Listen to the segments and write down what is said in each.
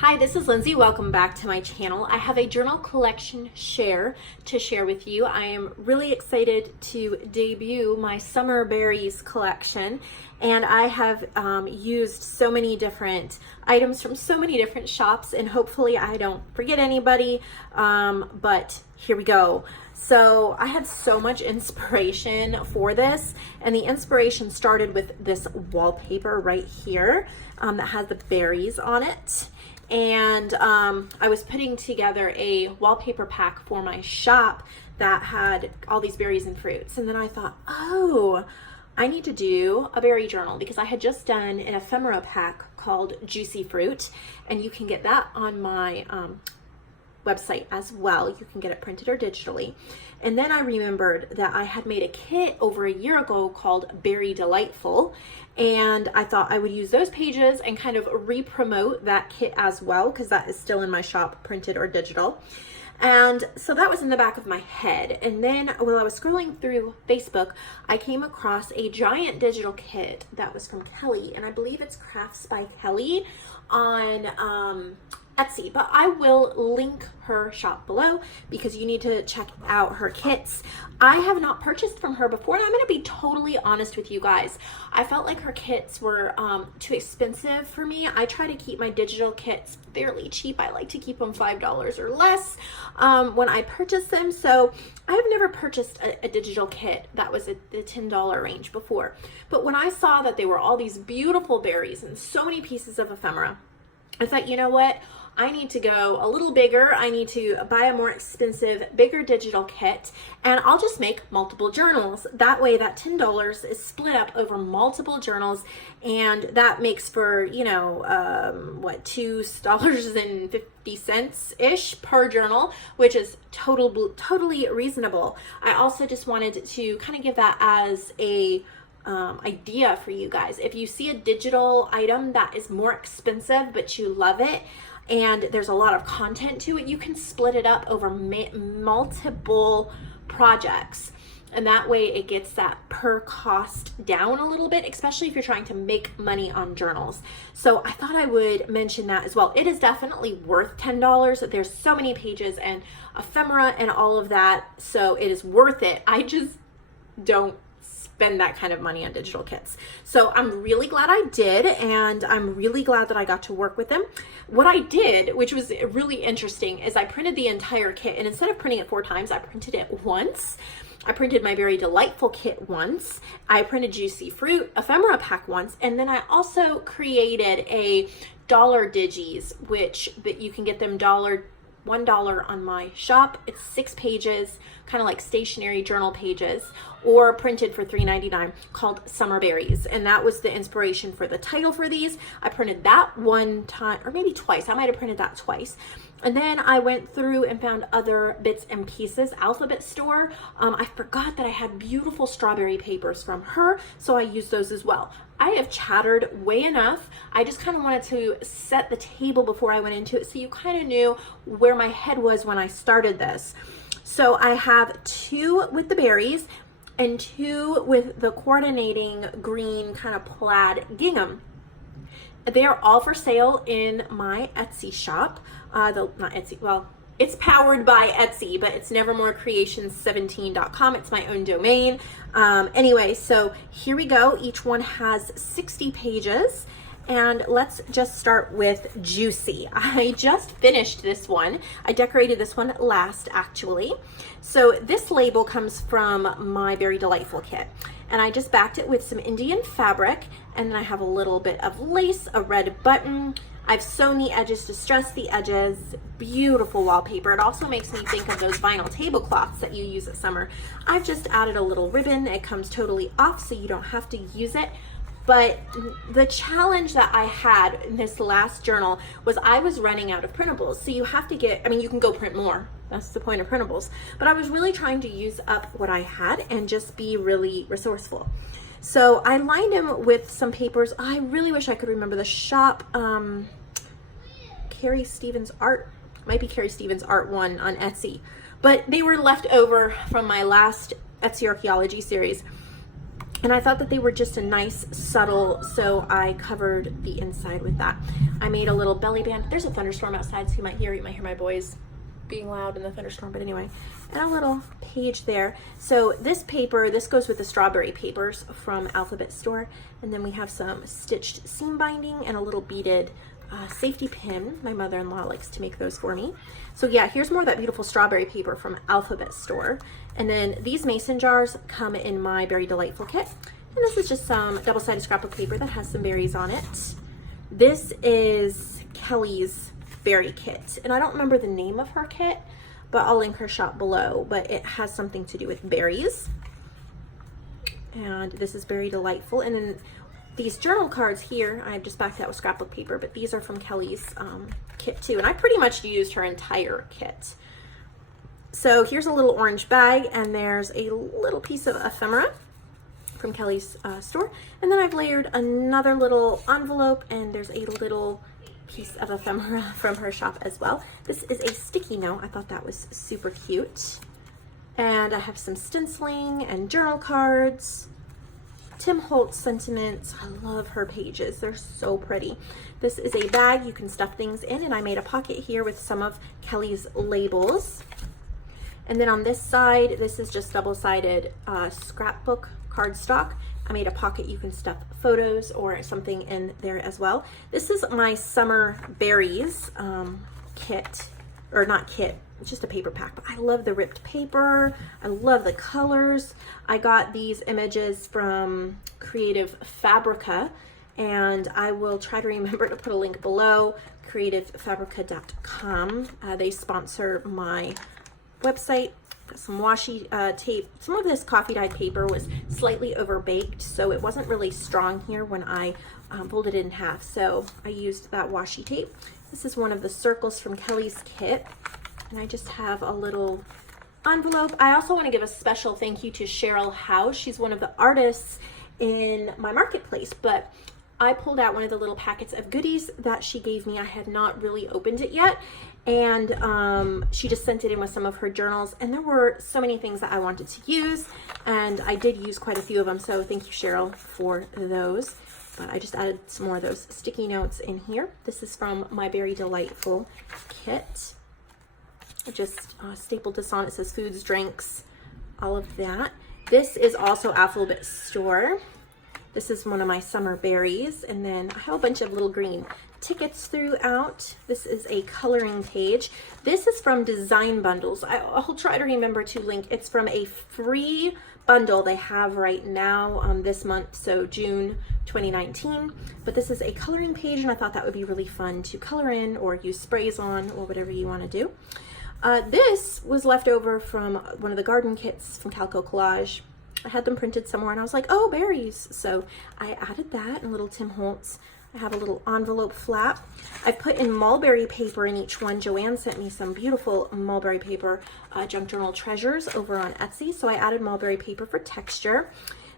Hi, this is Lindsay. Welcome back to my channel. I have a journal collection to share with you. I am really excited to debut my summer berries collection, and I have used so many different items from so many different shops, and hopefully I don't forget anybody, but here we go. So I had so much inspiration for this, and the inspiration started with this wallpaper right here that has the berries on it. And I was putting together a wallpaper pack for my shop that had all these berries and fruits. And then I thought, oh, I need to do a berry journal because I had just done an ephemera pack called Juicy Fruit. And you can get that on my website as well. You can get it printed or digitally. And then I remembered that I had made a kit over a year ago called Berry Delightful, and I thought I would use those pages and kind of re-promote that kit as well, because that is still in my shop, printed or digital. And so that was in the back of my head. And then while I was scrolling through Facebook, I came across a giant digital kit that was from Kelly, and I believe it's Crafts by Kelly on Etsy, but I will link her shop below because you need to check out her kits. I have not purchased from her before, and I'm going to be totally honest with you guys. I felt like her kits were too expensive for me. I try to keep my digital kits fairly cheap. I like to keep them $5 or less when I purchase them. So I've never purchased a digital kit that was at the $10 range before. But when I saw that they were all these beautiful berries and so many pieces of ephemera, I thought, you know what? I need to go a little bigger. I need to buy a more expensive, bigger digital kit, and I'll just make multiple journals. That way that $10 is split up over multiple journals, and that makes for, you know, $2.50-ish per journal, which is totally reasonable. I also just wanted to kind of give that as a idea for you guys. If you see a digital item that is more expensive but you love it and there's a lot of content to it, you can split it up over multiple projects, and that way it gets that per cost down a little bit, especially if you're trying to make money on journals. So I thought I would mention that as well. It is definitely worth $10. There's so many pages and ephemera and all of that, so it is worth it. I just don't spend that kind of money on digital kits. So I'm really glad I did, and I'm really glad that I got to work with them. What I did, which was really interesting, is I printed the entire kit, and instead of printing it 4 times, I printed it once. I printed my Berry Delightful kit once. I printed Juicy Fruit ephemera pack once, and then I also created a dollar digis, which you can get them $1 on my shop. It's 6 pages, kind of like stationary journal pages, or printed for $3.99, called Summer Berries. And that was the inspiration for the title for these. I printed that one time, or maybe twice. I might have printed that twice. And then I went through and found other bits and pieces. Alphabet Store, I forgot that I had beautiful strawberry papers from her, so I used those as well. I have chattered way enough. I just kind of wanted to set the table before I went into it so you kind of knew where my head was when I started this. So I have 2 with the berries and 2 with the coordinating green kind of plaid gingham. They are all for sale in my Etsy shop. Not Etsy, well, it's powered by Etsy, but it's nevermorecreations17.com. It's my own domain. Anyway, so here we go. Each one has 60 pages. And let's just start with Juicy. I just finished this one. I decorated this one last, actually. So this label comes from my Berry Delightful kit. And I just backed it with some Indian fabric. And then I have a little bit of lace, a red button. I've sewn the edges to stress the edges. Beautiful wallpaper. It also makes me think of those vinyl tablecloths that you use at summer. I've just added a little ribbon. It comes totally off so you don't have to use it. But the challenge that I had in this last journal was I was running out of printables. So you have to get, I mean, you can go print more. That's the point of printables. But I was really trying to use up what I had and just be really resourceful. So I lined them with some papers. I really wish I could remember the shop. Carrie Stevens Art. Might be Carrie Stevens Art 1 on Etsy. But they were left over from my last Etsy archaeology series. And I thought that they were just a nice subtle, so I covered the inside with that. I made a little belly band. There's a thunderstorm outside, so you might hear my boys being loud in the thunderstorm, but anyway. And a little page there. So this paper, this goes with the strawberry papers from Alphabet Store. And then we have some stitched seam binding and a little beaded safety pin. My mother-in-law likes to make those for me. So yeah, here's more of that beautiful strawberry paper from Alphabet Store. And then these mason jars come in my Berry Delightful kit. And this is just some double-sided scrapbook paper that has some berries on it. This is Kelly's berry kit. And I don't remember the name of her kit, but I'll link her shop below. But it has something to do with berries. And this is Berry Delightful. And then these journal cards here, I've just backed out with scrapbook paper, but these are from Kelly's kit too. And I pretty much used her entire kit. So here's a little orange bag, and there's a little piece of ephemera from Kelly's store. And then I've layered another little envelope, and there's a little piece of ephemera from her shop as well. This is a sticky note. I thought that was super cute. And I have some stenciling and journal cards. Tim Holtz sentiments. I love her pages. They're so pretty. This is a bag you can stuff things in, and I made a pocket here with some of Kelly's labels. And then on this side, this is just double-sided scrapbook cardstock. I made a pocket you can stuff photos or something in there as well. This is my summer berries kit, or not kit, it's just a paper pack, but I love the ripped paper. I love the colors. I got these images from Creative Fabrica, and I will try to remember to put a link below, creativefabrica.com. They sponsor my website. Got some washi tape. Some of this coffee dyed paper was slightly over baked, so it wasn't really strong here when I folded it in half, so I used that washi tape. This is one of the circles from Kelly's kit. And I just have a little envelope. I also want to give a special thank you to Cheryl House. She's one of the artists in my marketplace, but I pulled out one of the little packets of goodies that she gave me. I had not really opened it yet, and she just sent it in with some of her journals, and there were so many things that I wanted to use, and I did use quite a few of them, so thank you, Cheryl, for those. But I just added some more of those sticky notes in here. This is from my Berry Delightful kit. I just stapled this on. It says foods, drinks, all of that. This is also Alphabet Store. This is one of my summer berries. And then I have a bunch of little green tickets throughout. This is a coloring page. This is from Design Bundles. I'll try to remember to link. It's from a free bundle they have right now this month, so June 2019. But this is a coloring page, and I thought that would be really fun to color in or use sprays on or whatever you want to do. This was left over from one of the garden kits from Calico Collage. I had them printed somewhere, and I was like, oh, berries. So I added that and little Tim Holtz. I have a little envelope flap. I've put in mulberry paper in each one. Joanne sent me some beautiful mulberry paper junk journal treasures over on Etsy. So I added mulberry paper for texture.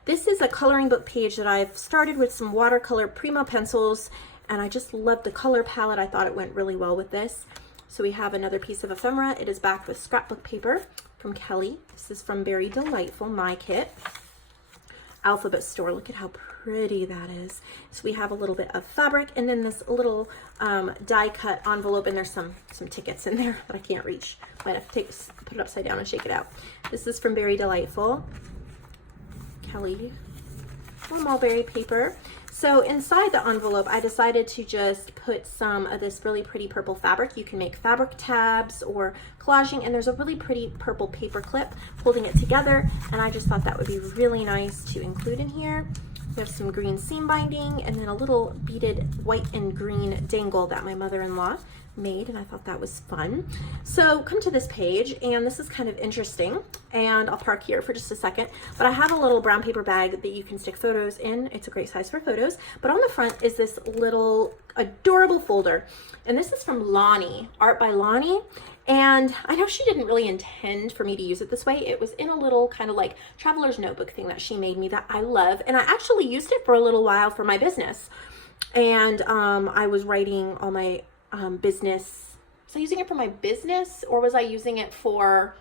This is a coloring book page that I've started with some watercolor Prima pencils, and I just love the color palette. I thought it went really well with this. So we have another piece of ephemera. It is backed with scrapbook paper from Kelly. This is from Berry Delightful, my kit. Alphabet Store. Look at how pretty that is. So we have a little bit of fabric, and then this little die cut envelope, and there's some tickets in there that I can't reach. Might have to put it upside down and shake it out. This is from Berry Delightful. Kelly. More mulberry paper. So inside the envelope, I decided to just put some of this really pretty purple fabric. You can make fabric tabs or collaging, and there's a really pretty purple paper clip holding it together, and I just thought that would be really nice to include in here. We have some green seam binding, and then a little beaded white and green dangle that my mother-in-law made, and I thought that was fun. So come to this page, and this is kind of interesting, and I'll park here for just a second, but I have a little brown paper bag that you can stick photos in. It's a great size for photos, but on the front is this little adorable folder, and this is from Lonnie, Art by Lonnie, and I know she didn't really intend for me to use it this way. It was in a little kind of like traveler's notebook thing that she made me that I love, and I actually used it for a little while for my business, and I was writing all my business. Was I using it for my business, or was I using it for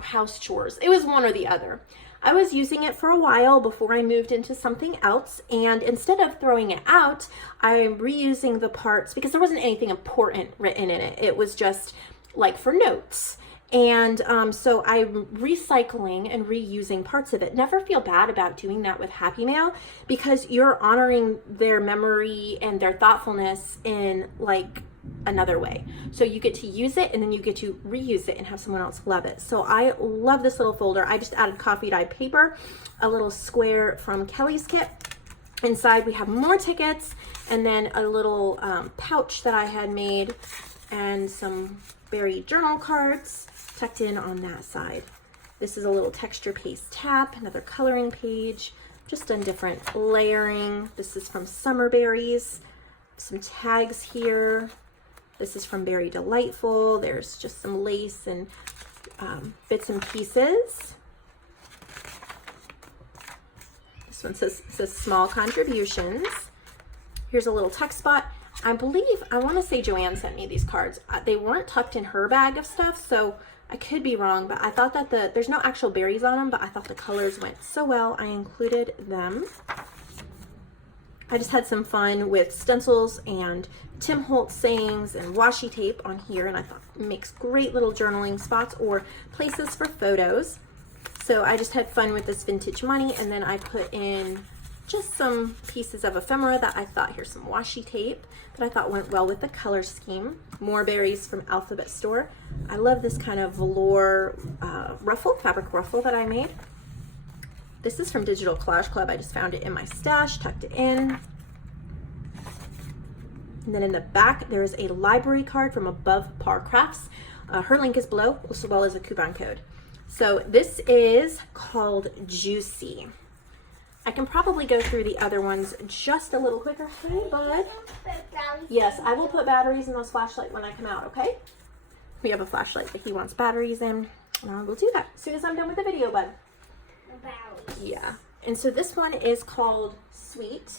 house chores? It was one or the other. I was using it for a while before I moved into something else, and instead of throwing it out, I'm reusing the parts because there wasn't anything important written in it. It was just like for notes. And so I'm recycling and reusing parts of it. Never feel bad about doing that with Happy Mail because you're honoring their memory and their thoughtfulness in like another way. So you get to use it and then you get to reuse it and have someone else love it. So I love this little folder. I just added coffee dyed paper, a little square from Kelly's kit. Inside we have more tickets and then a little pouch that I had made and some berry journal cards tucked in on that side. This is a little texture paste tab, another coloring page, just done different layering. This is from Summer Berries, some tags here. This is from Berry Delightful. There's just some lace and bits and pieces. This one says small contributions. Here's a little tuck spot. I want to say Joanne sent me these cards. They weren't tucked in her bag of stuff, so I could be wrong, but I thought that there's no actual berries on them, but I thought the colors went so well, I included them. I just had some fun with stencils and Tim Holtz sayings and washi tape on here, and I thought it makes great little journaling spots or places for photos. So I just had fun with this vintage money, and then I put in just some pieces of ephemera that I thought, here's some washi tape that I thought went well with the color scheme. More berries from Alphabet Store. I love this kind of velour fabric ruffle that I made. This is from Digital Collage Club. I just found it in my stash, tucked it in. And then in the back, there is a library card from Above Par Crafts. Her link is below, as well as a coupon code. So this is called Juicy. I can probably go through the other ones just a little quicker. Hey, bud. Yes, I will put batteries in those flashlight when I come out, okay? We have a flashlight that he wants batteries in. And I will do that as soon as I'm done with the video, bud. Yeah. And so this one is called Sweet.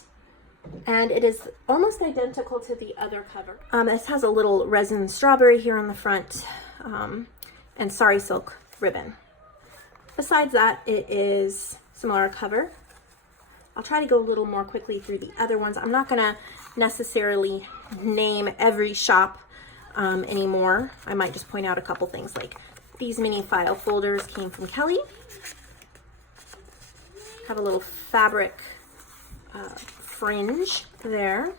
And it is almost identical to the other cover. This has a little resin strawberry here on the front and Sari Silk ribbon. Besides that, it is similar cover. I'll try to go a little more quickly through the other ones. I'm not going to necessarily name every shop anymore. I might just point out a couple things, like these mini file folders came from Kelly. Have a little fabric fringe there.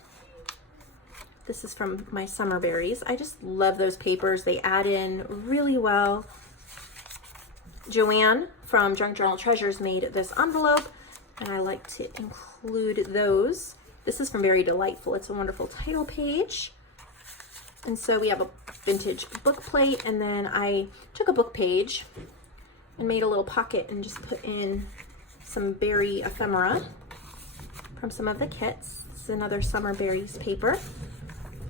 This is from my Summer Berries. I just love those papers. They add in really well. Joanne from Junk Journal Treasures made this envelope, and I like to include those. This is from Berry Delightful. It's a wonderful title page. And so we have a vintage book plate, and then I took a book page and made a little pocket and just put in some berry ephemera from some of the kits. This is another Summer Berries paper.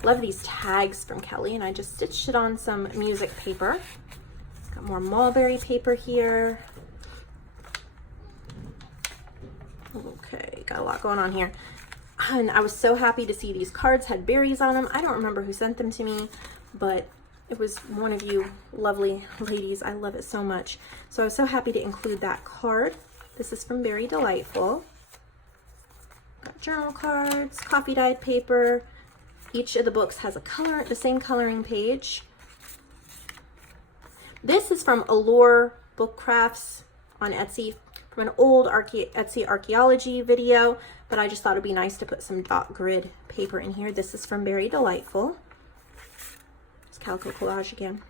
Love these tags from Kelly, and I just stitched it on some music paper. Got more mulberry paper here. Okay, got a lot going on here. And I was so happy to see these cards had berries on them. I don't remember who sent them to me, but it was one of you lovely ladies. I love it so much. So I was so happy to include that card. This is from Berry Delightful. Got journal cards, coffee dyed paper. Each of the books has a color, the same coloring page. This is from Allure Book Crafts on Etsy, from an old Etsy archaeology video, but I just thought it'd be nice to put some dot grid paper in here. This is from Berry Delightful. It's calico collage again.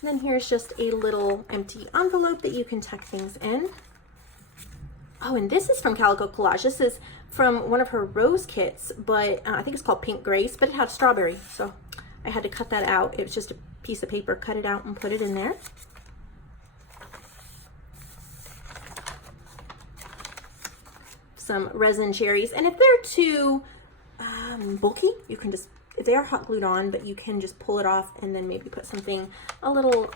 And then here's just a little empty envelope that you can tuck things in. Oh, and this is from Calico Collage. This is from one of her rose kits, but I think it's called Pink Grace, but it had strawberry, so I had to cut that out. It was just a piece of paper, cut it out and put it in there. Some resin cherries, and if they're too bulky, you can just, if they are hot glued on, but you can just pull it off and then maybe put something a little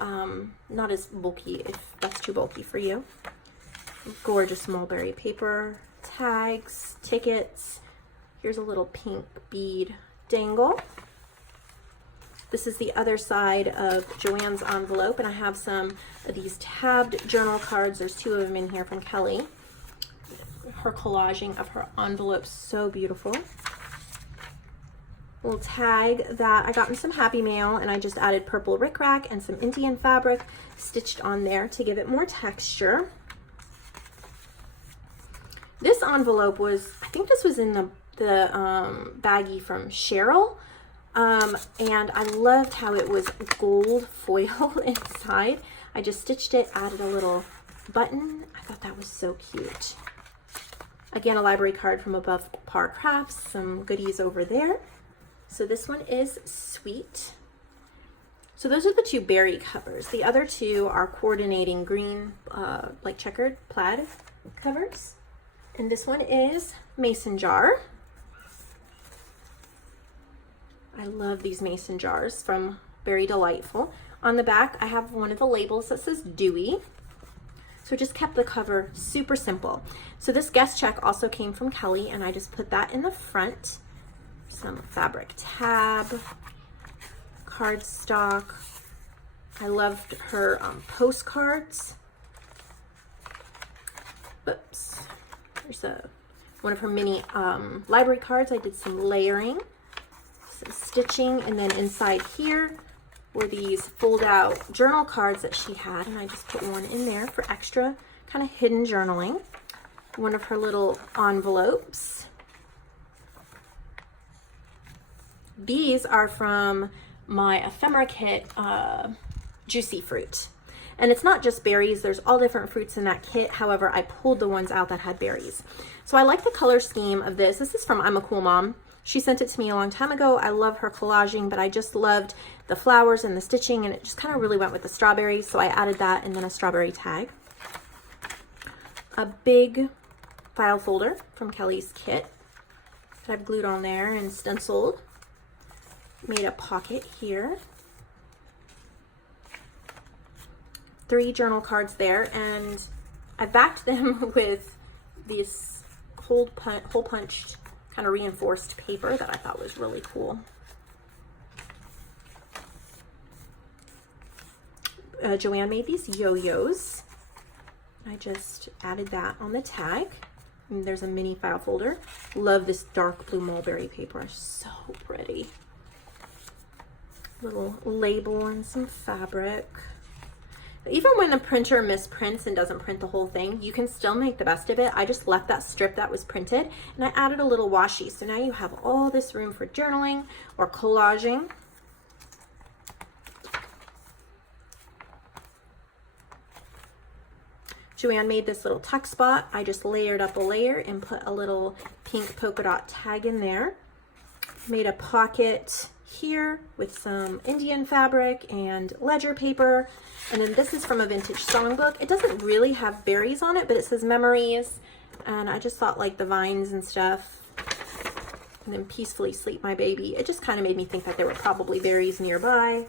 not as bulky if that's too bulky for you. Gorgeous mulberry paper, tags, tickets. Here's a little pink bead dangle. This is the other side of Joanne's envelope, and I have some of these tabbed journal cards. There's 2 of them in here from Kelly. Her collaging of her envelopes, so beautiful. Little tag that I got in some Happy Mail, and I just added purple rickrack and some Indian fabric stitched on there to give it more texture. This envelope was, I think this was in the baggie from Cheryl, and I loved how it was gold foil inside. I just stitched it, added a little button. I thought that was so cute. Again, a library card from Above Par Crafts, some goodies over there. So this one is sweet. So those are the 2 berry covers. The other 2 are coordinating green, like checkered plaid covers. And this one is mason jar. I love these mason jars from Very Delightful. On the back, I have one of the labels that says Dewy. So I just kept the cover super simple. So this guest check also came from Kelly, and I just put that in the front. Some fabric tab, cardstock. I loved her postcards. Oops. There's one of her mini library cards. I did some layering, some stitching, and then inside here were these fold out journal cards that she had, and I just put one in there for extra kind of hidden journaling. One of her little envelopes. These are from my ephemera kit, Juicy Fruit. And it's not just berries, there's all different fruits in that kit. However, I pulled the ones out that had berries. So I like the color scheme of this. This is from I'm a Cool Mom. She sent it to me a long time ago. I love her collaging, but I just loved the flowers and the stitching, and it just kind of really went with the strawberries. So I added that and then a strawberry tag. A big file folder from Kelly's kit that I've glued on there and stenciled. Made a pocket here. 3 journal cards there, and I backed them with this hole punched kind of reinforced paper that I thought was really cool. Joanne made these yo-yos. I just added that on the tag. And there's a mini file folder. Love this dark blue mulberry paper. It's so pretty. Little label and some fabric. Even when the printer misprints and doesn't print the whole thing, you can still make the best of it. I just left that strip that was printed, and I added a little washi. So now you have all this room for journaling or collaging. Joanne made this little tuck spot. I just layered up a layer and put a little pink polka dot tag in there. Made a pocket here with some Indian fabric and ledger paper. And then this is from a vintage songbook. It doesn't really have berries on it, but it says memories. And I just thought like the vines and stuff. And then Peacefully Sleep My Baby. It just kind of made me think that there were probably berries nearby.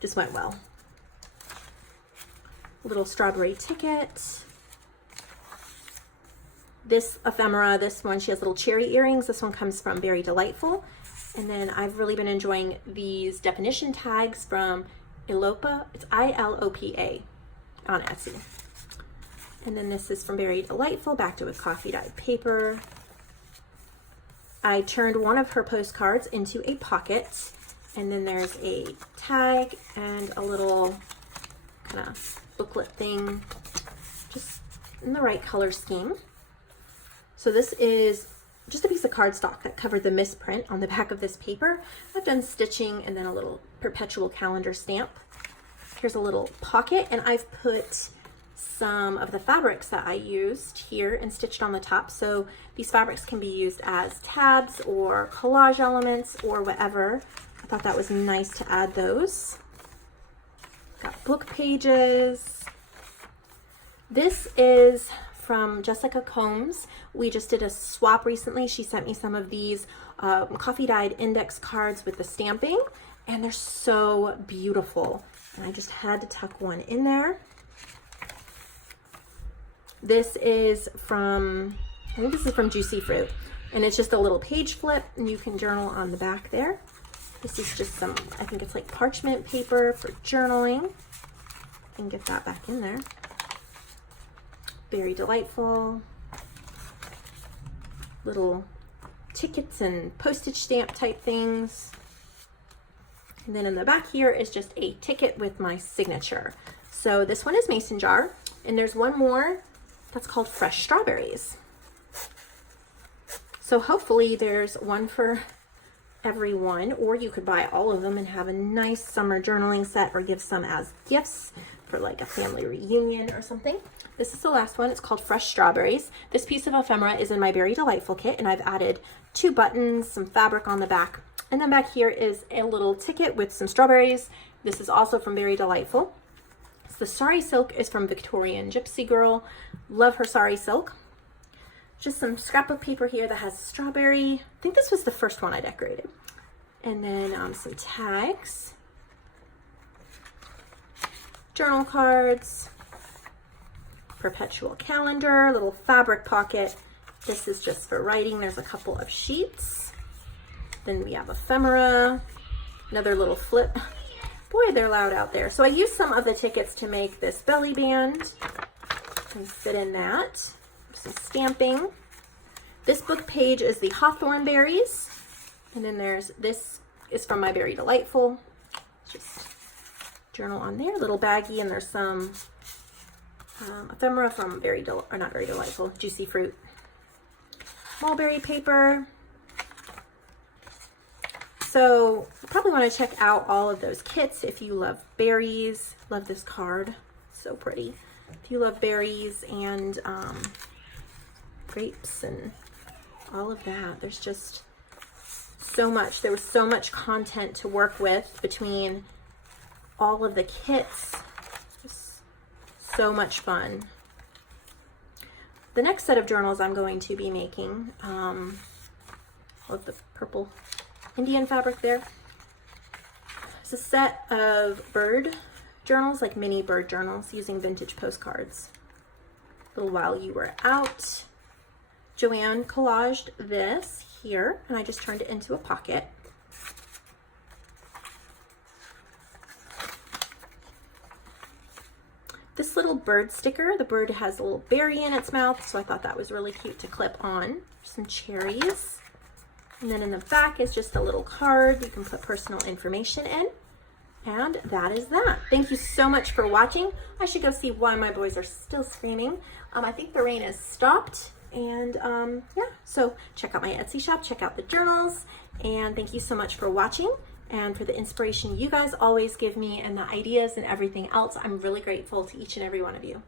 Just went well. Little strawberry ticket. This ephemera, this one, she has little cherry earrings. This one comes from Very Delightful. And then I've really been enjoying these definition tags from Ilopa. It's I-L-O-P-A on Etsy. And then this is from Very Delightful, backed it with coffee dyed paper. I turned one of her postcards into a pocket. And then there's a tag and a little kind of booklet thing, just in the right color scheme. So this is just a piece of cardstock that covered the misprint on the back of this paper. I've done stitching and then a little perpetual calendar stamp. Here's a little pocket, and I've put some of the fabrics that I used here and stitched on the top. So these fabrics can be used as tabs or collage elements or whatever. I thought that was nice to add those. Got book pages. This is from Jessica Combs. We just did a swap recently. She sent me some of these coffee dyed index cards with the stamping, and they're so beautiful. And I just had to tuck one in there. This is from, I think this is from Juicy Fruit, and it's just a little page flip, and you can journal on the back there. This is just some, I think it's like parchment paper for journaling. And get that back in there. Very delightful. Little tickets and postage stamp type things. And then in the back here is just a ticket with my signature. So this one is mason jar, and there's one more that's called fresh strawberries. So hopefully there's one for everyone, or you could buy all of them and have a nice summer journaling set, or give some as gifts for like a family reunion or something. This is the last one. It's called Fresh Strawberries. This piece of ephemera is in my Very Delightful kit, and I've added 2 buttons, some fabric on the back, and then back here is a little ticket with some strawberries. This is also from Very Delightful. So the sari silk is from Victorian Gypsy Girl. Love her sari silk. Just some scrapbook paper here that has strawberry. I think this was the first one I decorated. And then some tags, journal cards, perpetual calendar, little fabric pocket. This is just for writing. There's a couple of sheets. Then we have ephemera, another little flip. Boy, they're loud out there. So I used some of the tickets to make this belly band and fit in that. Some stamping. This book page is the hawthorn berries. And then this is from my Very Delightful. Just journal on there, little baggie, and there's some ephemera from not Very Delightful, Juicy Fruit. Mulberry paper. So you probably want to check out all of those kits if you love berries. Love this card, so pretty. If you love berries and grapes and all of that, there's just so much. There was so much content to work with between all of the kits. Just so much fun. The next set of journals I'm going to be making, with the purple Indian fabric there. It's a set of bird journals, like mini bird journals, using vintage postcards. A little while you were out. Joanne collaged this here, and I just turned it into a pocket. This little bird sticker, the bird has a little berry in its mouth, so I thought that was really cute to clip on. Some cherries. And then in the back is just a little card you can put personal information in. And that is that. Thank you so much for watching. I should go see why my boys are still screaming. I think the rain has stopped. And yeah, so check out my Etsy shop, check out the journals, and thank you so much for watching and for the inspiration you guys always give me and the ideas and everything else. I'm really grateful to each and every one of you.